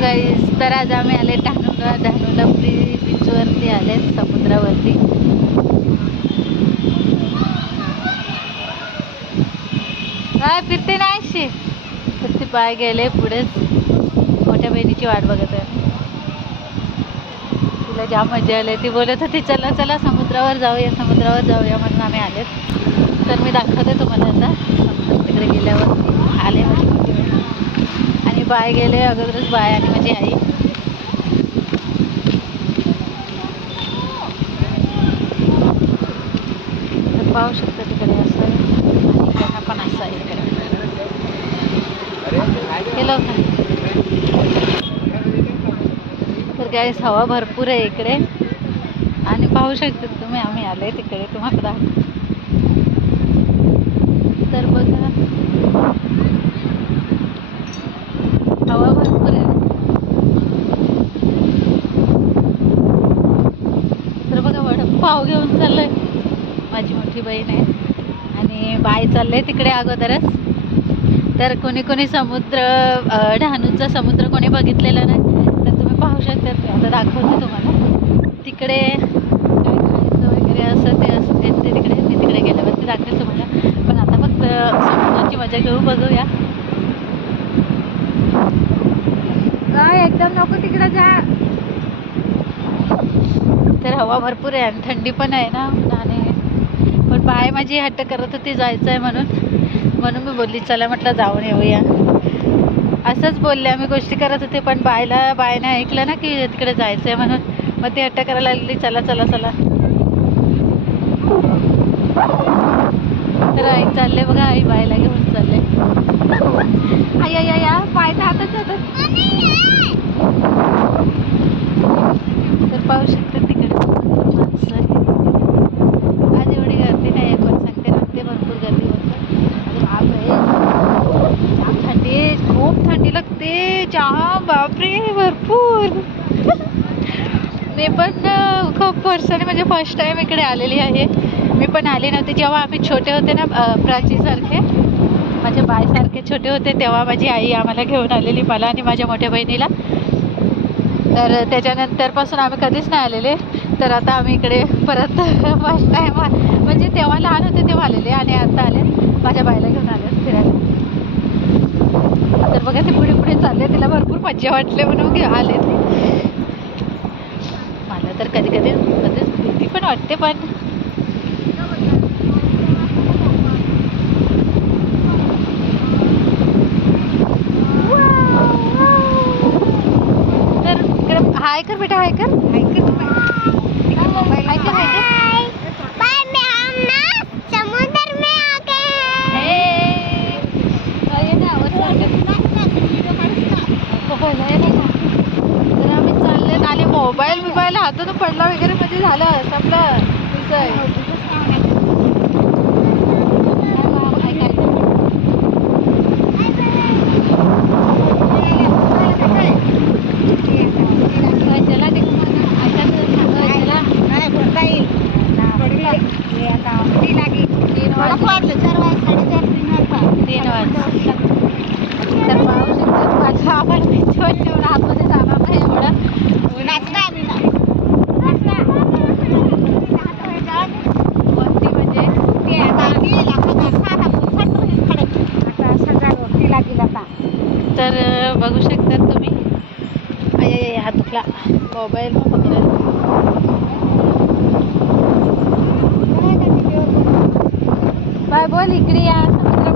गाईस तर आज आम्ही आले डहाणूला डहाणूला ब्री बीचवरती आले समुद्रावरती. हा फिरते नाही शी तर ते पाय गेले पुढेच. मोठ्या बहिणीची वाट बघत आहे. तिला ज्या मजा आली ती बोलत होती चला चला समुद्रावर जाऊया समुद्रावर जाऊया म्हणून आम्ही आलेत. तर मी दाखवते तुम्हाला आता. तिकडे गेल्यावर आले म्हणजे बाय गेले अगोदरच बाय आणि माझी आई. तर पाहू शकता तिकडे असं आहे. आणि त्यांना पण असं आहे इकडे. केलं तर गॅस हवा भरपूर आहे इकडे. आणि पाहू शकता तुम्ही आम्ही आले तिकडे तुम्हाला तर बघा हवा भरपूर आहे तर बघा घेऊन चाललोय. माझी मोठी बहीण आहे. आणि बाय चाललंय तिकडे अगोदरच. तर कोणी कोणी समुद्र डहाणूचा समुद्र कोणी बघितलेला नाही. तर तुम्ही पाहू शकता. ते आता दाखवते तुम्हाला. तिकडे काय खायचं वगैरे असं ते असं ते तिकडे मी तिकडे गेल्यावरती दाखवेल तुम्हाला. पण आता फक्त समुद्राची मजा घेऊ बघूया. काय एकदम नको तिकडे जा. तर हवा भरपूर आहे आणि थंडी पण आहे ना. आणि पण बाय माझी हट्ट करत होती जायचं आहे म्हणून. म्हणून मी बोलली चला म्हटलं जाऊन येऊया. असंच बोलले आम्ही गोष्टी करत होते पण बायला बायने ऐकलं ना की तिकडे जायचं आहे म्हणून. मग ती हट्ट करायला लागली चला चला चला. तर आई चालले बघा आई बायला घेऊन चालले आई आई आई आई, पाय तर हातच जातात तर पाहू शकता तिकडे माणसं आहे. आज एवढी गर्दी नाही आहे पण सांगते लागते भरपूर गर्दी होतं अरे बापरे जाम थंडी आहे खूप थंडी लागते चहा बापरे भरपूर. मी पण खूप पर्सनली म्हणजे फर्स्ट टाइम इकडे आलेली आहे. मी पण आले नव्हते जेव्हा आम्ही छोटे होते ना प्राचीसारखे माझ्या बायसारखे छोटे होते तेव्हा माझी आई आम्हाला घेऊन आलेली मला आणि माझ्या मोठ्या बहिणीला. तर त्याच्यानंतरपासून आम्ही कधीच नाही आलेले. तर आता आम्ही इकडे परत फर्स्ट टाईम म्हणजे तेव्हा लहान होते तेव्हा आलेले आणि आता आले. माझ्या बायला घेऊन आले फिरायला तर ते पुढे पुढे चालले तिला भरपूर मज्जा वाटले म्हणून घे- आले ते. मला तर कधी कधी कधीच भीती पण वाटते पण तर हाय कर बेटा हाय कर हाय कर इकडे मोबाईल हाय कर हाय कर बाय में हम ना समुद्र में आ गए हैं हे. अ, ये ना, वर वर कर. मोबाईल आहे ना का? तर आम्ही चालले आणि मोबाईल बिबाईल हातातून पडला वगैरे म्हणजे झालं संपलं. तुझं atukla mobile ko pamilan Bible, ikriya sa